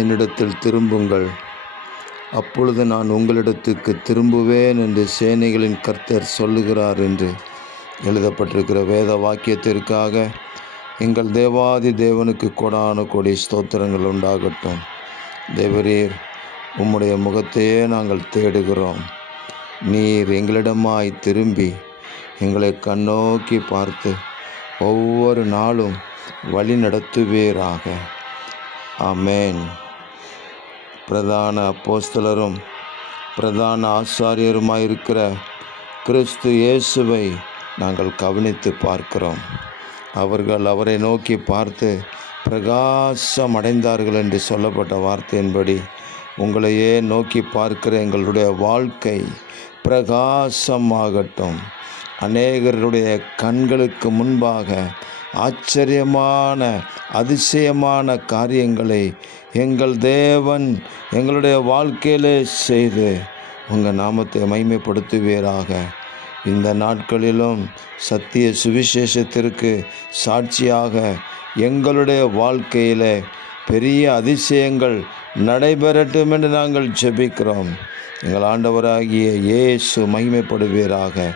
என்னிடத்தில் திரும்புங்கள், அப்பொழுது நான் உங்களிடத்துக்கு திரும்புவேன் என்று சேனைகளின் கர்த்தர் சொல்லுகிறார் என்று எழுதப்பட்டிருக்கிற வேத வாக்கியத்திற்காக எங்கள் தேவாதி தேவனுக்கு கொடான கொடி ஸ்தோத்திரங்கள் உண்டாகட்டும். தேவரீர், உம்முடைய முகத்தையே நாங்கள் தேடுகிறோம். நீர் எங்களிடமாய் திரும்பி எங்களை கண்ணோக்கி பார்த்து ஒவ்வொரு நாளும் வழி நடத்துவீராக. ஆமேன். பிரதான அப்போஸ்தலரும் பிரதான ஆசாரியருமாயிருக்கிற கிறிஸ்து இயேசுவை நாங்கள் கவனித்து பார்க்கிறோம். அவர்கள் அவரை நோக்கி பார்த்து பிரகாசம் அடைந்தார்கள் என்று சொல்லப்பட்ட வார்த்தையின்படி உங்களையே நோக்கி பார்க்கிற எங்களுடைய வாழ்க்கை பிரகாசமாகட்டும். அநேகருடைய கண்களுக்கு முன்பாக ஆச்சரியமான அதிசயமான காரியங்களை எங்கள் தேவன் எங்களுடைய வாழ்க்கையிலே செய்து உங்கள் நாமத்தை மகிமைப்படுத்துவீராக. இந்த நாட்களிலும் சத்திய சுவிசேஷத்திற்கு சாட்சியாக எங்களுடைய வாழ்க்கையில் பெரிய அதிசயங்கள் நடைபெறட்டும் என்று நாங்கள் ஜெபிக்கிறோம். எங்கள் ஆண்டவராகிய இயேசு மகிமைப்படுவீராக.